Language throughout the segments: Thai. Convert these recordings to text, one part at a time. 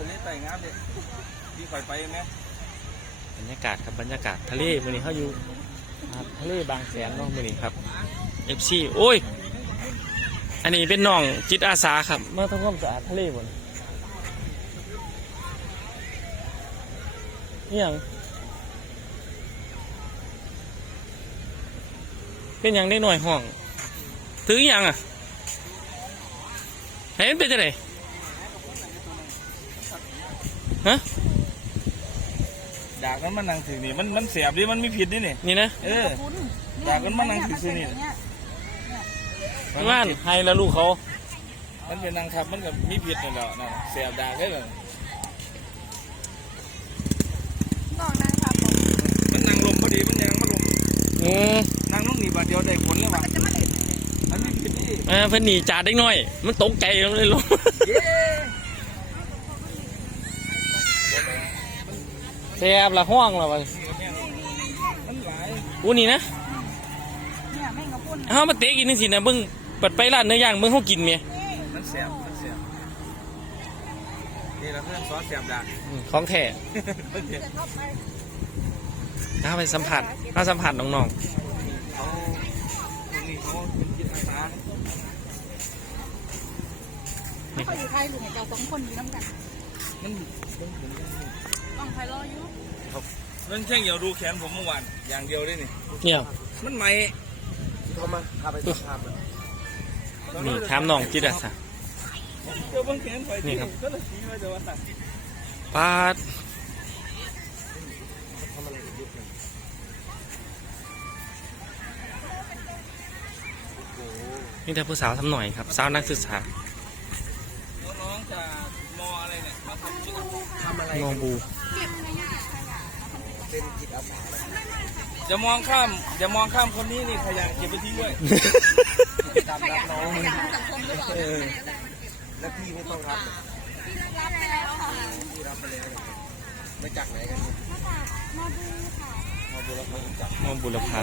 ทะเลไต่งามเลยที่คอยไปไหมบรรยากาศครับบรรยากาศทะเลมื้อนี้เขาอยู่หาดทะเลบางแสนเนาะมื้อนี้ครับ FC โอ้ย อันนี้เป็นน้องจิตอาสาครับมาทำความสะอาดทะเลหมดนี่ยังเป็นหยังได้หน่อยห้อง ถืออหยังอะเห็นเป็นจะไหน ฮะดากมันมันนั่งถือนี่มันมันเสียบดิมันมีผิดดินี่นี่นะเอออยากกันมานั่งซื่อๆนี่ว่านให้แล้วลูกเขา มันเป็นนางทับมันกับมีผิดนี่แหละนะเสียบดากได้เลยน้องนั่งครับผมมันนั่งลมพอดีมันยังมาลมอืมนั่งลงนี่บาดเดียวได้ผลเลยว่ะจะมาเล่นมันมีผิดดิเออเพิ่นหนีจ่าได้น้อย มันตกใจแล้วเลยลง เย้ แซ่บละห้องละวะมันหลายอู้นี่นะเนี่ยแม่งกระพุ่นเฮามาเตะกินนี่สินะเบิ่งเปิดไปร้านเนื้อย่างเบิ่งเฮากินเมียมันเสียบมันเสียบนี่เราเพื่อนซอสเสียบดากอืมของแท้เอาไปสัมผัสเอาสัมผัสน้องเขาตรงนี้เขาเป็นจิตอาสาเขาอยู่ไทยหรือไงเจ้าสองคนอยู่น้ำกันมันมันเหมือนกันนี่ต้องไทยรออยู่ มันแค่เหี่ยวดูแขนผมเมื่อวานอย่างเดียวได้นี่ๆเนี่ย มันไหมเขามาพาไปสัมภาษณ์มันนี่ถามน้องจิตอาสา เจ้าเบังแขนไปนี่ครับ ก็เลยชี้ไว้เดี๋ยวว่าสั่งปาดนี่แต่ผู้สาวทำหน่อยครับ สาวนักศึกษาน้องๆจากมออะไรเนี่ยมาทำจิตอาสาทำอะไรงอบู เป็นจิตอาสาจะมองข้ามจะมองข้ามคนนี้นี่ขยะเก็บไปทิ้งด้วยตามรับน้องขยะสังคมหรือเปล่าเออแล้วพี่ไม่ต้องรับรับไปแล้วค่ะพี่รับไปเลยมาจากไหนกันมาดูค่ะมาดูรับมาจากมอบุรพา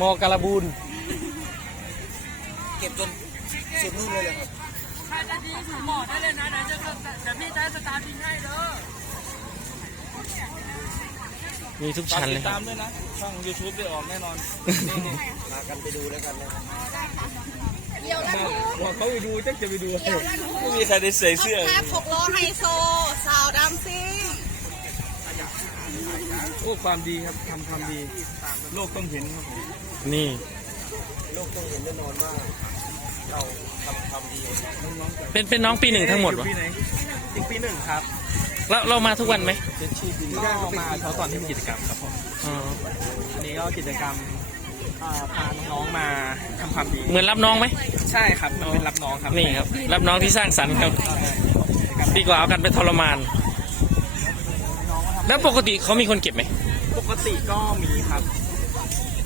มอกาลบูนเก็บจนสุดนู่นเลยเหรอครับถ้าจะดีถึงหมอได้เลยนะเดี๋ยวจะเดี๋ยวพี่จะสตาร์ททิ้งให้เด้อ มีทุกฝากชั้นเลติยดคตารัมบด้วยนะ ช่องยูทูบได้ออกแน่นอนนี่นี่พากันไปดูแล้วกันนะเดี๋ยวแล้วบอกเขาไปดูจักจะไปดูไม่มีใครได้ใส่เสื้อแค่หกล้อไฮโซ สาวดำซิ่งโอ้ความดีครับทำความดี โลกต้องเห็นครับผมนี่ โลกต้องเห็นแน่นอนว่า เราทำความดี น้องๆจากเป็นเป็นน้องปีหนึ่งทั้งหมดวะปีไหนอีกปีหนึ่งครับ เราเรามาทุกวันไหมเป็นชีดินก็มาเขาตอนที่มีกิจกรรมครับผมอ๋ออันนี้ก็กิจกรรมอ่าพาน้องๆมาทำความดีเหมือนรับน้องไหมใช่ครับมันเป็นรับน้องครับนี่ครับ รับน้องที่สร้างสรรค์ครับดีกว่าเอากันไปทรมานแล้วปกติเขามีคนเก็บไหมปกติก็มีครับ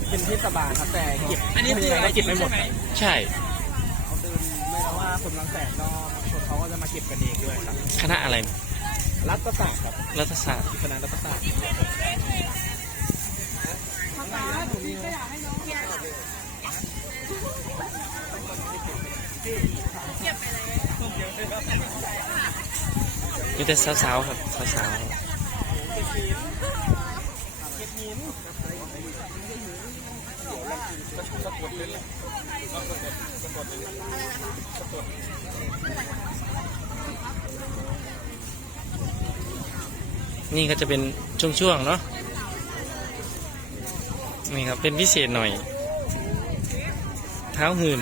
เป็นเทศบาลครับแต่เก็บอันนี้คืออะไรเก็บไม่หมดครับใช่ เขาเดินไม่รู้ว่าคนบางแสนก็บางคนเขาก็จะมาเก็บกันเองด้วยครับ คณะอะไร รัฐศาสตร์ครับรัฐศาสตร์คณะรัฐศาสตร์มีแต่สาวๆครับสาวส นี่ก็จะเป็นช่วงๆเนาะนี่ครับเป็นพิเศษหน่อย เท้าหื่น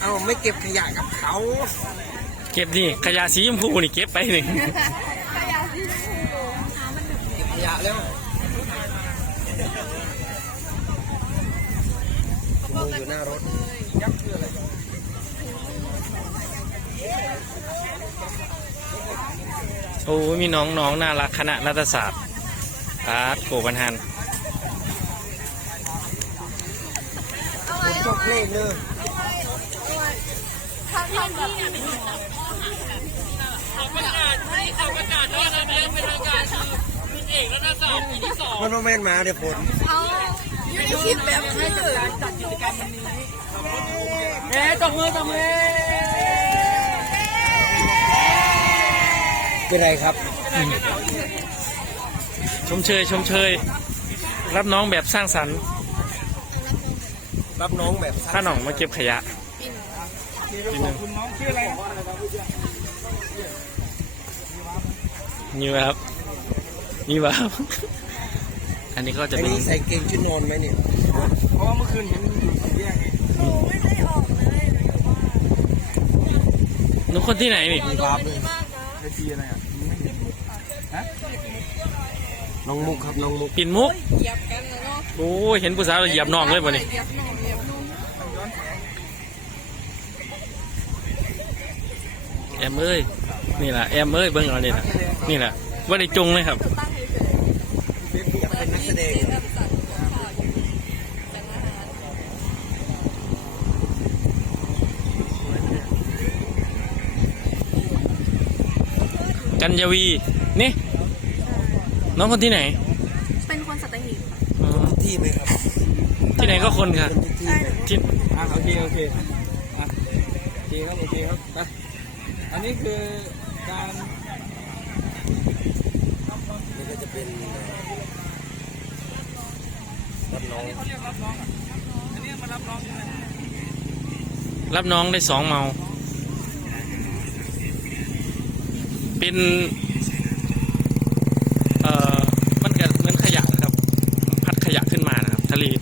เอ้าไม่เก็บขยะกับเขา เก็บนี่ขยะสีชมพูนี่เก็บไปหนึ่งเก็บขยะแล้วมืออยู่หน้ารถยักษ์คืออะไร โอ้มีน้องๆนน่ารักคณะรัฐศาสตร์อาร์ตโกบันฮันชอบเพลงเลยทำทำแบบนี้มันโมเมนต์มาเดี๋ยวฝนเอาไม่ได้คิดแบบนี้จัดกิจกรรมวันนี้เอ๊ะตบมือตบมือ เป็นไรครับ ชมเชยชมเชย รับน้องแบบสร้างสรรค์รับน้องแบบถ้าหน่องมาเก็บขยะทีหนึงคุณน้องชื่ออะไรนี่ครับนี่ครับอันนี้ก็จะอันเป็นนี้ใส่เกงชุดนอนไหมเนี่ยเพราะว่าเมื่อคืนเห็นแยกหนูคนที่ไหนนี่มีภาพเลย ไอทีอะไรอะฮะน้องมุกครับน้องมุกปิ่นมุกเหยียบกันนะเนาะโอ้ยเห็นผู้สาวแล้วเหยียบน้องเลยป่ะนี่เหยียบน้องเหยียบนุ่มแอมเอ้ยนี่แหละแอมเอ้ยเบิ้งเอาเนี่ยนะนี่แหละว่าได้จงเลยครับตั้งเฉยอยากเป็นนักแสดงๆแบบสั่งของข่าวอยู่แต่อาหาร กัญญาวี นี่ น้องคนที่ไหน เป็นคนสัตหีบอ๋อที่ไหมครับที่ไหนก็คนค่ะเป็นที่ไหมที่อะโอเคโอเคอะโอเคครับโอเคครับไปอันนี้คือการนี่ก็จะเป็นรับน้องเขาเรียกรับน้องอะอันนี้มารับน้องใช่ไหมรับน้องได้สองเมา เป็น เอ่อ มันก็เหมือนขยะนะครับ พัดขยะขึ้นมานะครับทะเล เ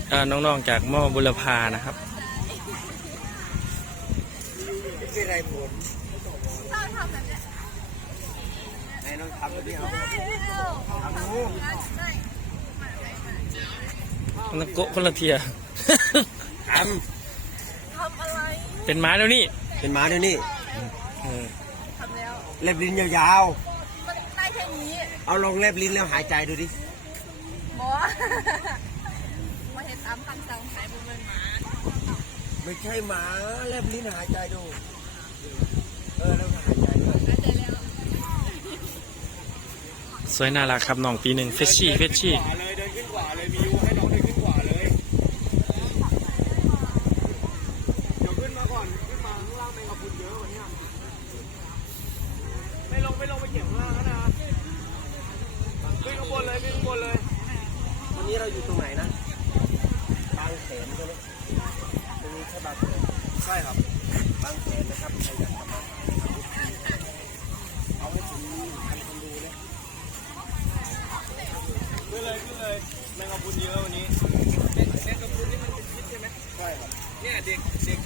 อ่อ น้องๆจากหม้อบุรพานะครับที่ไรผลไหนน้องทำแบบนี้เอาทำงูคนละโกคนละเทียททำอะไร เป็นม้าแล้วนี่ำเป็นหมาเดี๋ยวนี้เล้วแลบลิ้นยาวมันได้แค่นี้ๆเอาลองแลบลิ้นแล้วหายใจดูดิบอมาเห็นตามคำสั่งหายบุญเป็นหมาไม่ใช่หมาแลบลิ้นหายใจดู เออแล้วก็หายใจด้วยได้ใจแล้ว สวยน่ารักครับน้องปีหนึ่งเฟชชี่เฟชชี่ ขวาเลยเดินขึ้นขวาเลยมียูให้น้องเดินขึ้นขวาเลยเดี๋ยวขึ้นมาก่อนขึ้นมาข้างล่างแมงกะพรุนเยอะกว่านี้ไม่ลงไม่ลงไปเก็บข้างล่างนะขึ้นข้างบนเลยขึ้นข้างบนเลย วันนี้เราอยู่ตรงไหนนะ บางแสนใช่ไหมตรงนี้ใช่บางแสน ใช่ ครับบางแสนนะครับใครอยากทำมาเอาให้ถึงพันคนดูนะ ขึ้นเลยขึ้นเลยแมงกะพรุนเยอะวันนี้แมงแมงกะพรุนนี่มันเป็นพิษใช่ไหมใช่ครับเนี่ยเด็กเด็ก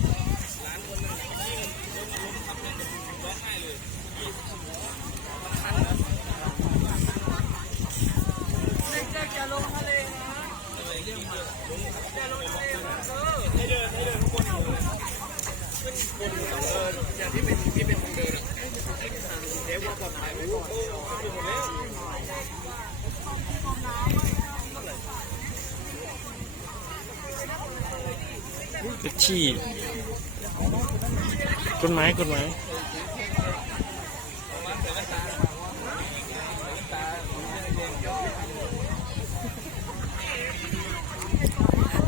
หลานคนหนึงยิ่งล้มล้มทับแมงกะพรุนร้องไห้เลยยี่สิบชั่วโมงมันคันนะ เด็กๆอย่าลงทะเลนะอย่าลงทะเลนะเออ ให้เดินให้เดินข้างบนอยู่เลยขึ้นบนเอออย่างที่เป็นที่เป็นทางเดินอะเซฟ ความปลอดภัยไว้ก่อนเออขึ้นหมดแล้วเฟชชี่กฎหมายกฎหมาย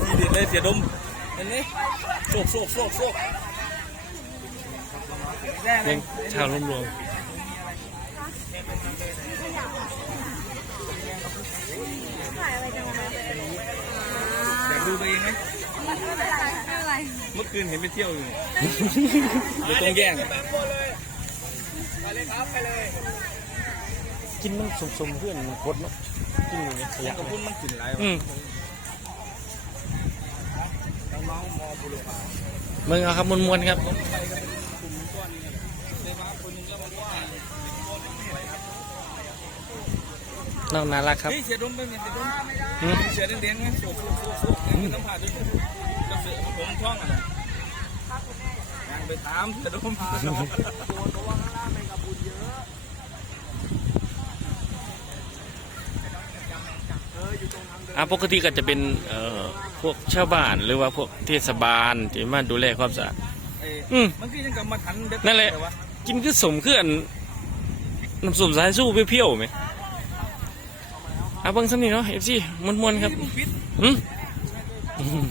ทีเด็ดเลยเสียดมเห็นไหมโซกโซกโซกโซกแน่เลเลี้ยยงชาวรวมรวมถ่าย อะไรกันมาอยากดูตัวเองไหมไม่เป็นไรไม่เป็นไรเมื่อคืนเห็นไปเที่ยวอยู่อยู่ตรงแยกกินมันสมๆเพื่อนมันคดเนาะกินอยู่ในขยะกระพุ้นมันกลิ่นไรอืมน้องมอบุรพามึงเอาครับมวนๆครับ น้องน่ารักครับเฮ้ยเสียดมไปเนี่ยเสียดมอืม เสียแดงๆไงโซกโซกโซกโซกเนี่ยมันต้องผ่าด้วยกระเสือผมท่องอะไปถามจะโดนพาโดนเพราะว่าข้างล่างแมงกะพรุนเยอะเอออยู่ตรงทางเดินอะปกติก็จะเป็นเอ่อพวกชาวบ้านหรือว่าพวกเทศบาลที่มาดูแลความสะอาดเอ้ยอืม มันคือยังกำมาทันเด็ดนั่นแหละวกินคือสมคืออันน้ำส้มสายสู้เปรี้ยวๆไหม อะเบิ่งสำนี่เนาะ FC มวนๆครับนี่มึงปิดอืมอืม